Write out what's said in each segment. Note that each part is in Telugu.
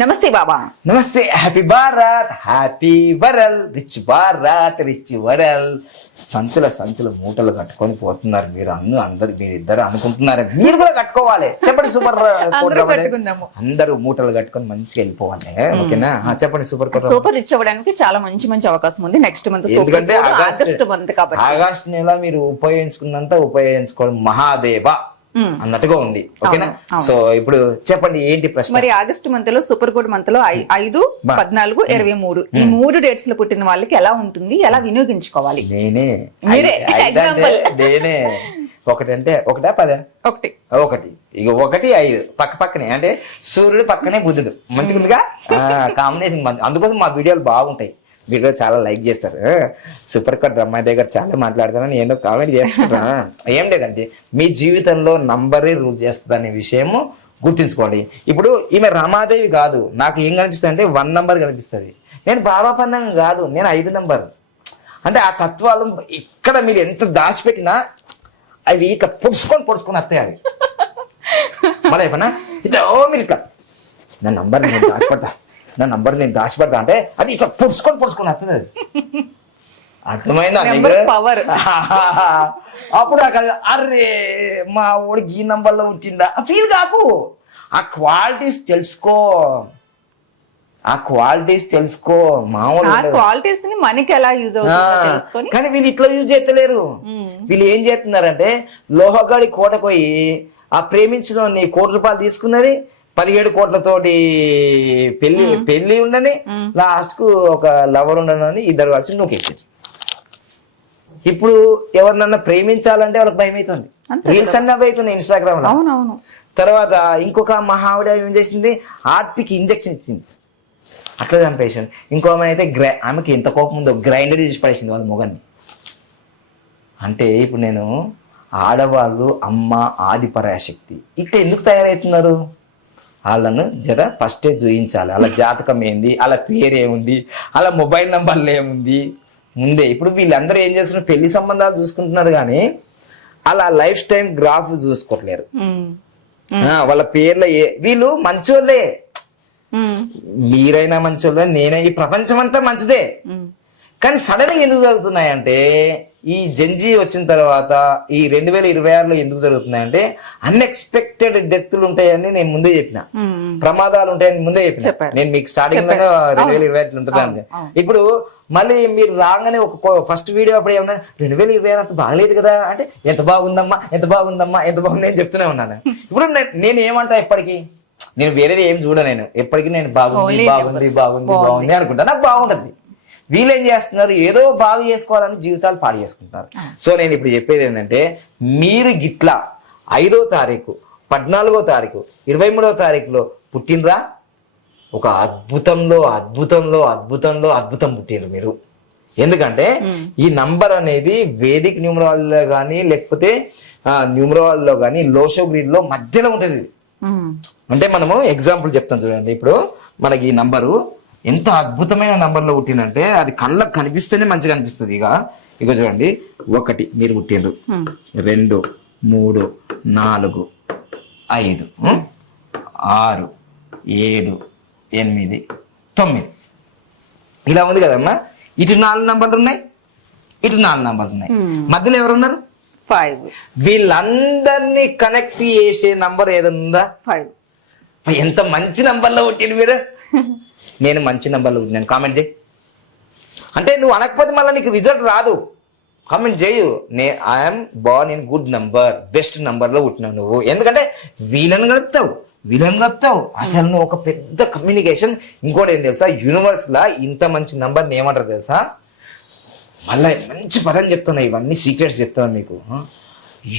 నమస్తే బాబా. నమస్తే. Happy Bharat, happy వరల్, rich Bharat, rich వరల్. సంచుల మూటలు కట్టుకొని పోతున్నారు మీరు. అందరు మీరిద్దరు అనుకుంటున్నారు, మీరు కూడా కట్టుకోవాలి. చెప్పండి సూపర్ అందరూ మూటలు కట్టుకొని మంచిగా వెళ్ళిపోవాలి. ఓకేనా? చెప్పండి సూపర్ రిచ్ అవ్వడానికి చాలా మంచి అవకాశం ఉంది నెక్స్ట్ మంత్. ఎందుకంటే ఆగస్ట్ మంత్ కాబట్టి ఆగస్ట్ నెల మీరు ఉపయోగించుకోవడం మహాదేవ అన్నట్టుగా ఉంది. ఓకేనా? సో ఇప్పుడు చెప్పండి ఏంటి ప్రశ్న. మరి ఆగస్ట్ మంత్ లో సూపర్ గుడ్ మంత్ లో 5, 14, 23 ఈ 3 డేట్స్ లో పుట్టిన వాళ్ళకి ఎలా ఉంటుంది, ఎలా వినియోగించుకోవాలి? నేనే ఒకటంటే ఒకటా 10? ఒకటి. ఇక 1, 5 పక్కనే, అంటే సూర్యుడు పక్కనే బుధుడు. మంచిగా కాంబినేషన్. అందుకోసం మా వీడియోలు బాగుంటాయి. వీడియో చాలా లైక్ చేస్తారు. సూపర్ కట్ రమ్మాయి దగ్గర చాలా మాట్లాడతానని ఏదో కామెంట్ చేస్తున్నా. ఏం లేదండి, మీ జీవితంలో నంబరే రూల్ చేస్తుంది అనే విషయము గుర్తుంచుకోండి. ఇప్పుడు ఈమె రమాదేవి కాదు, నాకు ఏం కనిపిస్తుంది అంటే 1 నంబర్ కనిపిస్తుంది. నేను బాబా పందంగా కాదు, నేను 5 నంబర్. అంటే ఆ తత్వాలు ఇక్కడ మీరు ఎంత దాచిపెట్టినా అవి ఇట్లా పొడుచుకొని వస్తాయి. అవి మళ్ళీ అయిపోయినా ఇట్లా మీరు ఇట్లా నా నంబర్ నేను దాచిపెడతా అంటే అది ఇట్లా పొడుచుకొని వస్తుంది. అది అర్థమైందా? పవర్. అప్పుడు అర్రే మా ఊడికి ఈ నంబర్లో ఉంచిందా ఫీల్ కాకు. ఆ క్వాలిటీస్ తెలుసుకో. మామూలు క్వాలిటీస్ ని మనకి ఎలా యూజ్ అవుతుంది కానీ వీళ్ళు ఇట్లా యూజ్ చేస్తలేరు. వీళ్ళు ఏం చేస్తున్నారంటే లోహగాడి కోటకు పోయి ఆ ప్రేమించిన 1 కోటి రూపాయలు తీసుకున్నది, 17 కోట్లతోటి పెళ్లి ఉండని, లాస్ట్ కు ఒక లవర్ ఉండని, ఇద్దరు కలిసి నూకేసారు. ఇప్పుడు ఎవరినన్నా ప్రేమించాలంటే వాళ్ళకి భయం అవుతుంది. రీల్స్ అన్నీ అవి అవుతున్నాయి ఇన్స్టాగ్రామ్ లో. తర్వాత ఇంకొక మహావిడ ఏం చేసింది, ఆర్పికి ఇంజక్షన్ ఇచ్చింది, అట్లా చంపేసింది. ఇంకో ఆమె అయితే ఆమెకి ఎంత కోపం ఉందో గ్రైండర్ చేసి పడేసింది వాళ్ళ మొగన్ని. అంటే ఇప్పుడు నేను ఆడవాళ్ళు అమ్మ ఆది పరాశక్తి ఇట్లా ఎందుకు తయారవుతున్నారు? వాళ్ళను జర ఫస్టే చూయించాలి. అలా జాతకం ఏంది, అలా పేరు ఏముంది, అలా మొబైల్ నంబర్లు ఏముంది ముందే. ఇప్పుడు వీళ్ళందరూ ఏం చేస్తున్నారు, పెళ్లి సంబంధాలు చూసుకుంటున్నారు కానీ అలా లైఫ్ టైం గ్రాఫ్ చూసుకోవట్లేరు. వాళ్ళ పేర్ల వీళ్ళు మంచోళ్ళే, మీరైనా మంచోళ్ళే, నేనే, ఈ ప్రపంచం అంతా మంచిదే. కానీ సడన్ గా ఎందుకు జరుగుతున్నాయంటే ఈ జంజీ వచ్చిన తర్వాత ఈ 2026లో ఎందుకు జరుగుతున్నాయంటే అన్ఎక్స్పెక్టెడ్ డెత్లు ఉంటాయని నేను ముందే చెప్పిన, ప్రమాదాలు ఉంటాయని ముందే చెప్పిన. నేను మీకు స్టార్టింగ్ లో 2025 ఉంటుంది. ఇప్పుడు మళ్ళీ మీరు రాగానే ఒక ఫస్ట్ వీడియో అప్పుడు ఏమన్నా 2026 అంత బాగలేదు కదా అంటే ఎంత బాగుందమ్మా నేను చెప్తూనే ఉన్నాను. ఇప్పుడు నేను ఏమంటా, ఎప్పటికీ నేను వేరేది ఏం చూడ, నేను ఎప్పటికీ నేను బాగుంది అనుకుంటా, నాకు బాగుంటది. వీళ్ళేం చేస్తున్నారు, ఏదో బాగు చేసుకోవాలని జీవితాలు పాడు చేసుకుంటున్నారు. సో నేను ఇప్పుడు చెప్పేది ఏంటంటే, మీరు గిట్లా 5వ తారీఖు, 14వ తారీఖు, 23వ తారీఖులో పుట్టినరా, ఒక అద్భుతం పుట్టినరు మీరు. ఎందుకంటే ఈ నంబర్ అనేది వేదిక్ న్యూమరాలజీలో కానీ లేకపోతే న్యూమరాలజీలో కానీ లోషో గ్రీడ్ లో మధ్యలో ఉంటుంది. అంటే మనము ఎగ్జాంపుల్ చెప్తాను చూడండి. ఇప్పుడు మనకి ఈ నంబరు ఎంత అద్భుతమైన నంబర్లో పుట్టినంటే అది కళ్ళకు కనిపిస్తేనే మంచిగా అనిపిస్తుంది. ఇక చూడండి, 1 మీరు పుట్టిండ్రు, 2, 3, 4, 5, 6, 7, 8, 9 ఇలా ఉంది కదమ్మా. ఇటు 4 నంబర్లు ఉన్నాయి, ఇటు 4 నంబర్లు ఉన్నాయి, మధ్యలో ఎవరున్నారు? 5. వీళ్ళందరినీ కనెక్ట్ చేసే నంబర్ ఏదన్నా 5. ఎంత మంచి నంబర్లో పుట్టిండు మీరు. నేను మంచి నంబర్లో పుట్టినాను, కామెంట్ చేయి. అంటే నువ్వు అనకపోతే మళ్ళీ నీకు రిజల్ట్ రాదు. కామెంట్ చేయు, I'm born in good number, best నంబర్లో పుట్టినావు నువ్వు. ఎందుకంటే వీళ్ళని కలుపుతావు. అసలు నువ్వు ఒక పెద్ద కమ్యూనికేషన్. ఇంకోటి ఏం తెలుసా, యూనివర్స్ లా ఇంత మంచి నంబర్ని ఏమంటారు తెలుసా? మళ్ళీ మంచి పదం చెప్తున్నా, ఇవన్నీ సీక్రెట్స్ చెప్తాను మీకు.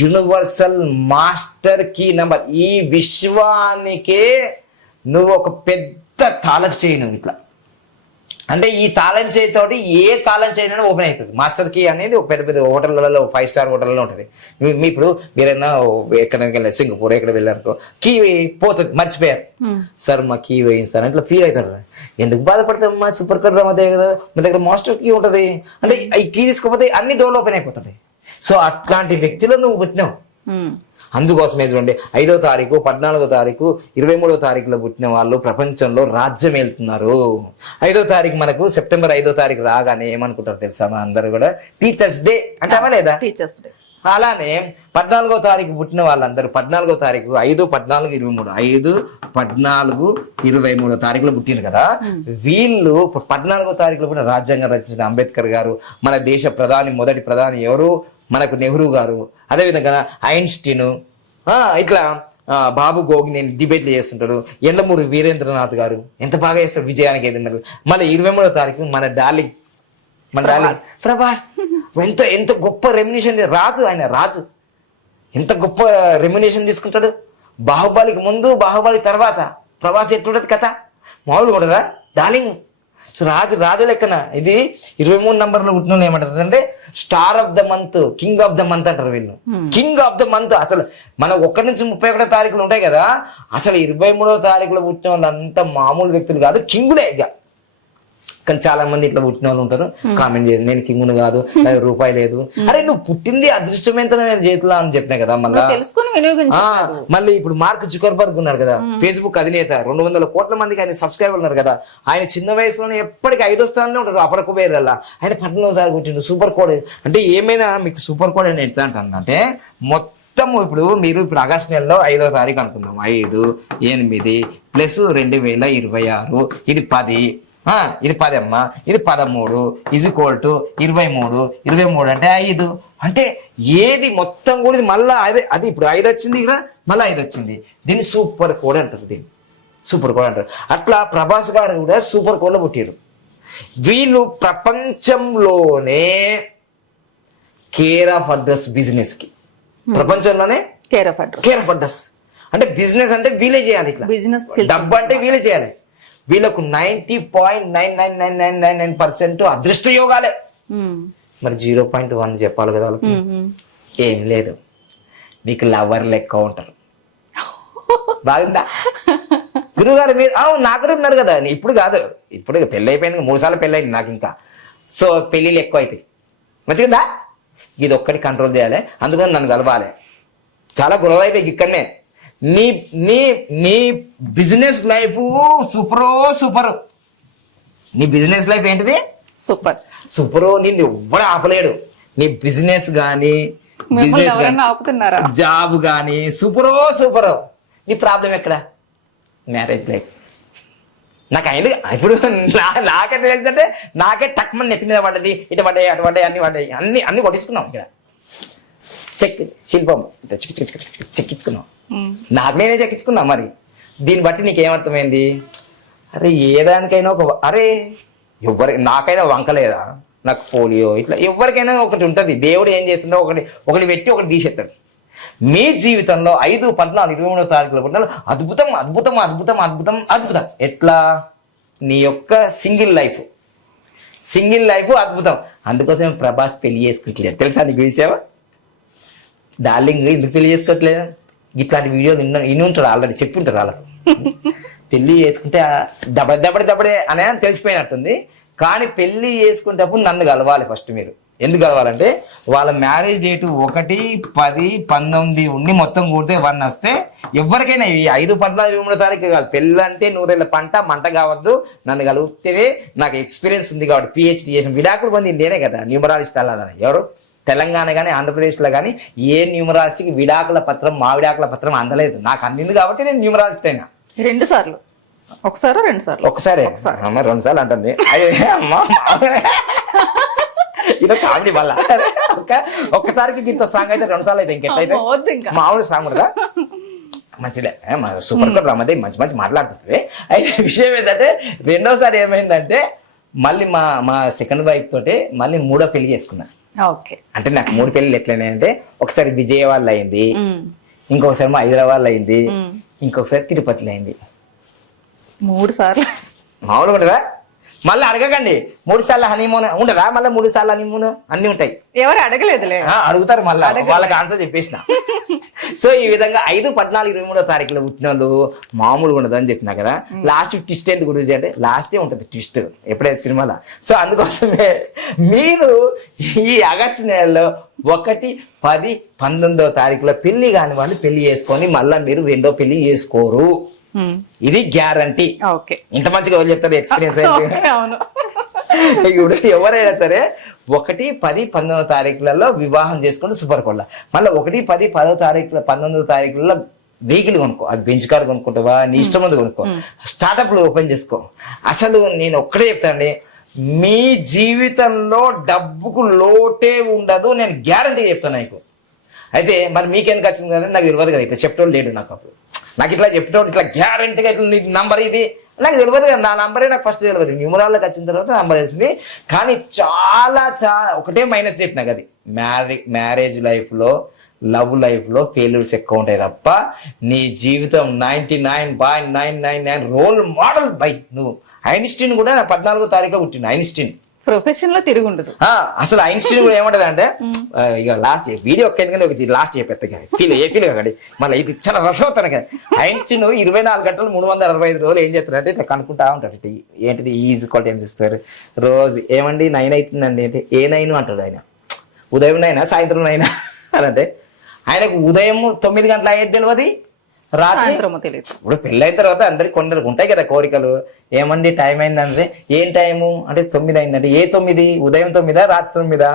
Universal master key number. ఈ విశ్వానికే నువ్వు ఒక పెద్ద తాళం చేయి నువ్వు ఇట్లా. అంటే ఈ తాళం చేయితోటి ఏ తాళం చేయనైనా ఓపెన్ అవుతుంది. మాస్టర్ కీ అనేది ఒక పెద్ద హోటళ్లలో, 5 స్టార్ హోటల్లో ఉంటుంది. ఇప్పుడు మీరైనా ఎక్కడికి వెళ్ళారు, సింగపూర్ ఎక్కడ వెళ్ళారనుకో, కీ పోతుంది, మర్చిపోయారు, సార్ మా కీ వేయింది సార్ ఇట్లా ఫీల్ అవుతారు. ఎందుకు బాధపడతాం, మా సూపర్ కట్ రమ్మదే కదా, మా దగ్గర మాస్టర్ కీ ఉంటుంది. అంటే ఈ కీ తీసుకోకపోతే అన్ని డోర్లు ఓపెన్ అయిపోతుంది. సో అట్లాంటి వ్యక్తిలో నువ్వు పుట్టినావు. అందుకోసమే చూడండి 5వ తారీఖు 14వ తారీఖు 23వ తారీఖులో పుట్టిన వాళ్ళు ప్రపంచంలో రాజ్యం వెళ్తున్నారు. 5వ తారీఖు మనకు సెప్టెంబర్ 5వ తారీఖు రాగానే ఏమనుకుంటారు తెలుసా మా అందరూ కూడా టీచర్స్ డే అంటావా లేదా? Teachers day. అలానే 14వ తారీఖు పుట్టిన వాళ్ళందరూ 14వ తారీఖు 5, 14, 23 5, 14, 23 తారీఖులో పుట్టిండ్రు కదా. వీళ్ళు 14వ తారీఖులో పుట్టిన రాజ్యాంగం రచించిన అంబేద్కర్ గారు, మన దేశ మొదటి ప్రధాని ఎవరు మనకు నెహ్రూ గారు, అదేవిధంగా ఐన్స్టీన్, ఇట్లా బాబు గోగి నేను డిబేట్లు చేస్తుంటాడు, ఎండమూరి వీరేంద్రనాథ్ గారు ఎంత బాగా చేస్తారు విజయానికి ఏదన్నారు. మళ్ళీ 23వ తారీఖు మన డార్లింగ్ ప్రభాస్ ఎంత గొప్ప రెమ్యునేషన్ రాజు, ఆయన రాజు ఎంత గొప్ప రెమ్యునేషన్ తీసుకుంటాడు. బాహుబలికి ముందు బాహుబలి తర్వాత ప్రభాస్ ఎట్లుంటది కథ మామూలు కూడా డార్లింగ్. సో రాజు లెక్కన ఇది 23 నంబర్లు పుట్టిన ఏమంటారు అంటే star of the month, king of the month అంటారు వీళ్ళు. కింగ్ ఆఫ్ ద మంత్ అసలు మనం 1 నుంచి 31 తారీఖులు ఉంటాయి కదా, అసలు 23వ తారీఖులో పుట్టిన వాళ్ళంతా మామూలు వ్యక్తులు కాదు, కింగులే. ఇక కానీ చాలా మంది ఇట్లా పుట్టిన వాళ్ళు ఉంటారు, కామెంట్ చేయదు నేను కింగును కాదు, నాకు రూపాయి లేదు. అరే నువ్వు పుట్టింది అదృష్టమైన చేతులా అని చెప్పినా కదా. మళ్ళీ ఇప్పుడు మార్క్ జుకర్బర్గ్ ఉన్నాడు కదా, ఫేస్బుక్ అధినేత, 200 కోట్ల మందికి ఆయన సబ్స్క్రైబర్ ఉన్నారు కదా. ఆయన చిన్న వయసులోనే ఎప్పటికీ 5వ స్థానంలో ఉంటాడు అప్పటికు పేర్ల. ఆయన 14వ తారీఖు పుట్టిండు. సూపర్ కోడ్ అంటే ఏమైనా మీకు సూపర్ కోడ్ అని ఎట్లా అంటే మొత్తం ఇప్పుడు ఆగస్టు నెలలో 5వ తారీఖు అనుకుందాం. 5, 8 ప్లస్ 2026 ఇది 10, ఇది 10 అమ్మా, ఇది 13 = 23, 23 అంటే 5 అంటే ఏది మొత్తం కూడా ఇది మళ్ళా అది ఇప్పుడు 5 వచ్చింది, ఇక్కడ మళ్ళీ 5 వచ్చింది. దీన్ని సూపర్ కోడ్ అంటారు, దీన్ని సూపర్ కోడ్ అంటారు. అట్లా ప్రభాస్ గారు కూడా సూపర్ కోడ్ లో పుట్టారు. వీళ్ళు ప్రపంచంలోనే కేర్ ఆఫ్ అడ్రస్ బిజినెస్ కి, ప్రపంచంలోనే కేర్ ఆఫ్ అడ్రస్ అంటే బిజినెస్ అంటే వీలే చేయాలి, ఇట్లా బిజినెస్ డబ్బు అంటే వీలే చేయాలి. వీళ్ళకు 90.99999% అదృష్ట యోగాలే. మరి 0.1 చెప్పాలి కదా వాళ్ళకి. ఏం లేదు, మీకు లవర్ లెక్క ఉంటారు. బాగుందా గురువుగారు? మీరు నాకు కూడా ఉన్నారు కదా. ఇప్పుడు కాదు, ఇప్పుడు పెళ్ళి అయిపోయింది, 3 సార్లు పెళ్ళి అయింది నాకు ఇంకా. సో పెళ్ళిళ్ళు ఎక్కువ అవుతాయి, మంచిగా ఇది ఒక్కటి కంట్రోల్ చేయాలి. అందుకని నన్ను కలవాలి. చాలా గొడవ అయితే ఇక్కడనే. నీ బిజినెస్ లైఫ్ సూపర్. నీ బిజినెస్ లైఫ్ ఏంటిది? సూపర్. నిన్ను ఎవ్వడు ఆపలేడు. నీ బిజినెస్ గానీ జాబ్ గానీ సూపర్. నీ ప్రాబ్లం ఎక్కడ? Marriage life. నాకు అయింది ఇప్పుడు. నాకే తెలిసిందంటే నాకే టక్మని నెత్తి మీద పడ్డది, ఇటు పడ్డాయి అటు పడ్డాయి అన్ని పడ్డాయి, అన్ని కొట్టించుకున్నాం. ఇక్కడ శిల్పం చెక్కించుకున్నాం. నాకు నేనే చెక్కించుకున్నా. మరి దీన్ని బట్టి నీకేమర్థమైంది? అరే ఏదానికైనా నాకైనా వంకలేదా, నాకు పోలియో, ఇట్లా ఎవరికైనా ఒకటి ఉంటుంది. దేవుడు ఏం చేస్తుండో ఒకటి పెట్టి ఒకటి తీసేస్తాడు. మీ జీవితంలో 5, 14, 23వ తారీఖులో పుట్టిన అద్భుతం. ఎట్లా? నీ యొక్క సింగిల్ లైఫ్ అద్భుతం. అందుకోసం ప్రభాస్ పెళ్లి చేసుకోవట్లేదు తెలుసా నీకు విషయం? డార్లింగ్ ఎందుకు పెళ్లి చేసుకోవట్లేదు? ఇట్లాంటి వీడియోలు ఇన్ని ఉంటాడు, ఆల్రెడీ చెప్పింటారు వాళ్ళకు. పెళ్లి చేసుకుంటే దబడే అనే తెలిసిపోయినట్టుంది. కానీ పెళ్లి చేసుకునేటప్పుడు నన్ను కలవాలి ఫస్ట్. మీరు ఎందుకు కలవాలంటే వాళ్ళ మ్యారేజ్ డేటు 1, 10, 19 ఉండి మొత్తం కూడితే 1 వస్తే ఎవరికైనా ఈ 5, 14, 23వ తారీఖు కాదు. పెళ్ళి అంటే 100 ఏళ్ళ మంట కావద్దు. నన్ను కలిగితే నాకు ఎక్స్పీరియన్స్ ఉంది కాబట్టి PhD చేసిన విడాకులు పొంది నేనే కదా న్యూమరాలజిస్ట్. అలా ఎవరు తెలంగాణ కానీ ఆంధ్రప్రదేశ్లో కానీ ఏ న్యూమరాలజిస్ట్కి మా విడాకుల పత్రం అందలేదు. నాకు అందింది కాబట్టి నేను న్యూమరాలజిస్ట్ అయినా. 2 సార్లు, ఒకసారి 2 సార్లు? ఒకసారి 2 సార్లు అంటుంది. ఇది కామెడీ వల్ల ఒక్కసారికి దీంతో స్ట్రాంగ్ అయితే 2 సార్లు అయితే ఇంకెట్లయితే మామూలు స్ట్రాంగ్ ఉండదా? మంచిదే, సూపర్ కోడ్ రమ్మది మంచి మాట్లాడుతుంది. అయితే విషయం ఏంటంటే 2వసారి ఏమైందంటే మళ్ళీ మా సెకండ్ వైఫ్ తోటి మళ్ళీ 3వ పెళ్లి చేసుకున్నా. అంటే నాకు 3 పెళ్లిలు ఎట్లయినాయంటే ఒకసారి విజయవాడలో అయింది, ఇంకొకసారి మా హైదరాబాద్లో అయింది, ఇంకొకసారి తిరుపతిలో అయింది. 3 సార్లు. మామూలుగా ఉంటుందా? మళ్ళీ అడగకండి 3 సార్లు హనీమూన్ ఉండదా, మళ్ళీ 3 సార్లు హనీమూన్ అన్ని ఉంటాయి. ఎవరు అడగలేదులే. అడుగుతారు మళ్ళీ, వాళ్ళకి ఆన్సర్ చెప్పేసిన. సో ఈ విధంగా 5, 14, 23వ తారీఖులో పుట్టిన వాళ్ళు మామూలుగా ఉండదు అని చెప్పినా కదా. లాస్ట్ ట్విస్ట్ ఏంటి గురించి అంటే లాస్టే ఉంటుంది ట్విస్ట్ ఎప్పుడైతే సినిమాలో. సో అందుకోసమే మీరు ఈ ఆగస్టు నెలలో 1, 10, 19వ తారీఖులో పెళ్లి కాని వాళ్ళు పెళ్లి చేసుకొని మళ్ళీ మీరు రెండో పెళ్లి చేసుకోరు. ఇది గ్యారంటీ. ఓకే, ఇంత మంచిగా ఎవరు చెప్తారు ఎక్స్పీరియన్స్ అయితే. అవును. ఇప్పుడు ఎవరైనా సరే 1, 10, 19వ తారీఖులలో వివాహం చేసుకుంటే సూపర్ కొల్ల. మళ్ళీ 1, 10, 10వ తారీఖుల 19వ తారీఖులలో వెహికల్ కొనుక్కో, అది బెంచ్ కార్ కొనుక్కుంటావా నీ ఇష్టం ఉంది కొనుక్కో, స్టార్టప్లు ఓపెన్ చేసుకో. అసలు నేను ఒక్కడే చెప్తానండి, మీ జీవితంలో డబ్బుకు లోటే ఉండదు, నేను గ్యారంటీ చెప్తాను నీకు. అయితే మరి మీకెందుకు వచ్చింది కదా నాకు తెలియదు కదా, ఇట్లా చెప్పేవాళ్ళు లేడు నాకు. అప్పుడు నాకు ఇట్లా చెప్పేటోడు ఇట్లా గ్యారంటీగా ఇట్లా నీ నంబర్ ఇది నాకు తెలియదు కదా, నా నంబరే నాకు ఫస్ట్ తెలియదు. న్యూమరాల్లోకి వచ్చిన తర్వాత నంబర్ తెలిసింది. కానీ చాలా ఒకటే మైనస్ చెప్పినా అది, మ్యారేజ్ లైఫ్లో లవ్ లైఫ్లో ఫెయిల్యూర్స్ ఎక్కువ ఉంటాయి తప్ప నీ జీవితం 99.999 రోల్ మోడల్ బై. నువ్వు ఐన్స్టీన్ కూడా 14వ తారీఖు పుట్టిండు. ఐన్స్టీన్ ప్రొఫెషన్ లో తిరిగి ఉండదు అసలు. ఐన్స్టీన్ కూడా ఏమంటది అంటే ఇక లాస్ట్ వీడియో ఒక్కడికనే ఒక లాస్ట్ చెప్పేస్తా ఫీల్ కాకండి మళ్ళీ ఇది చాలా రసవుతాను కదా. ఐన్స్టీన్ 24 గంటలు 365 రోజులు ఏం చేస్తారంటే ఇట్లా కనుక్కుంటా ఉంటాడు. ఏంటిది ఈజ్ ఈక్వల్ టు MC². రోజు ఏమండి 9 అవుతుందండి అంటే ఏ 9 అంటాడు ఆయన. ఉదయం 9 సాయంత్రం 9 అని అంటే ఆయనకు ఉదయం 9 గంటల అయ్యేది తెలియదు, రాత్రి తెలియదు. ఇప్పుడు పెళ్ళైన తర్వాత అందరికి కొందరికి ఉంటాయి కదా కోరికలు. ఏమండి టైం అయిందంటే ఏం టైము అంటే 9 అయిందంటే ఏ 9, ఉదయం 9 రాత్రి 9.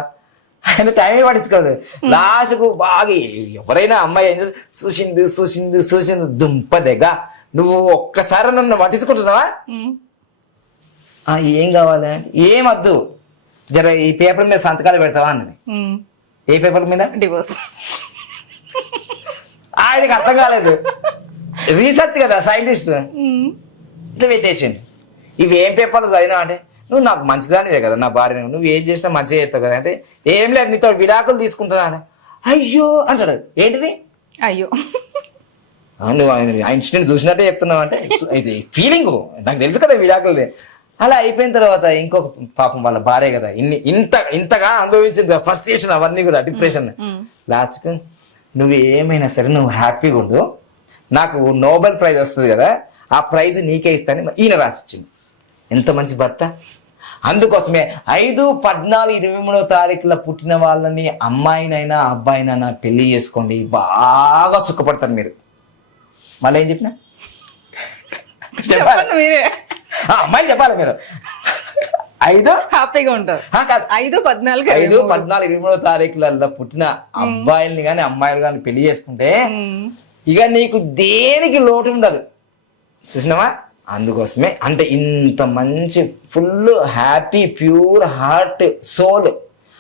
ఆయన టైమే పట్టించుకోదు. లాస్ట్కు బాగా ఎవరైనా అమ్మాయి ఏం చూసింది దుంపదెగా నువ్వు ఒక్కసారి నన్ను పట్టించుకుంటున్నావా, ఏం కావాలి ఏం వద్దు జర ఈ పేపర్ మీద సంతకాలు పెడతావా అన్నది. ఏ పేపర్ మీద? డివోర్స్. ఆయనకి అర్థం కాలేదు, రీసెర్చ్ కదా సైంటిస్ట్ పెట్టేసిండు. ఇవి ఏం పేపర్లు చదివినా అంటే నువ్వు నాకు మంచిదానివే కదా నా భార్య, నువ్వు ఏం చేసినా మంచిగా చేస్తావు కదా అంటే ఏం లేదు నీతో విడాకులు తీసుకుంటుందా అని. అయ్యో అంటాడు. ఏంటిది అయ్యో, నువ్వు ఐన్స్టీన్ చూసినట్టే చెప్తున్నావు అంటే ఇది ఫీలింగ్ నాకు తెలుసు కదా విడాకులది. అలా అయిపోయిన తర్వాత ఇంకొక పాపం వాళ్ళ భార్య కదా ఇంతగా అనుభవించింది ఫ్రస్ట్రేషన్ అవన్నీ కూడా డిప్రెషన్. లాస్ట్కు నువ్వు ఏమైనా సరే నువ్వు హ్యాపీగా ఉండు, నాకు నోబెల్ ప్రైజ్ వస్తుంది కదా ఆ ప్రైజ్ నీకే ఇస్తానని ఈయన రాసిచ్చింది. ఎంత మంచి భర్త. అందుకోసమే 5, 14, 23వ తారీఖులో పుట్టిన వాళ్ళని అమ్మాయినైనా అబ్బాయినైనా పెళ్లి చేసుకోండి, బాగా సుఖపడతారు మీరు. మళ్ళీ ఏం చెప్పినా అమ్మాయిని చెప్పాలి మీరు. 5 హ్యాపీగా ఉంటారు. 5, 14, 23వ తారీఖులలో పుట్టిన అబ్బాయిల్ని కానీ అమ్మాయిలు కానీ పెళ్లి చేసుకుంటే ఇక నీకు దేనికి లోటు ఉండదు. చూసినావా? అందుకోసమే అంటే ఇంత మంచి full happy pure heart soul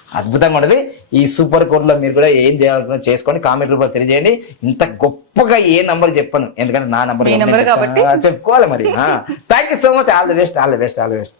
అద్భుతంగా ఉంటుంది. ఈ సూపర్ కోడ్ లో మీరు కూడా ఏం చేయాలనుకున్నా చేసుకోండి, కామెంట్ రూపంలో తెలియజేయండి. ఇంత గొప్పగా ఏ నంబర్ చెప్పను, ఎందుకంటే నా నంబర్ కాబట్టి చెప్పుకోవాలి మరి. Thank you so much. All the best.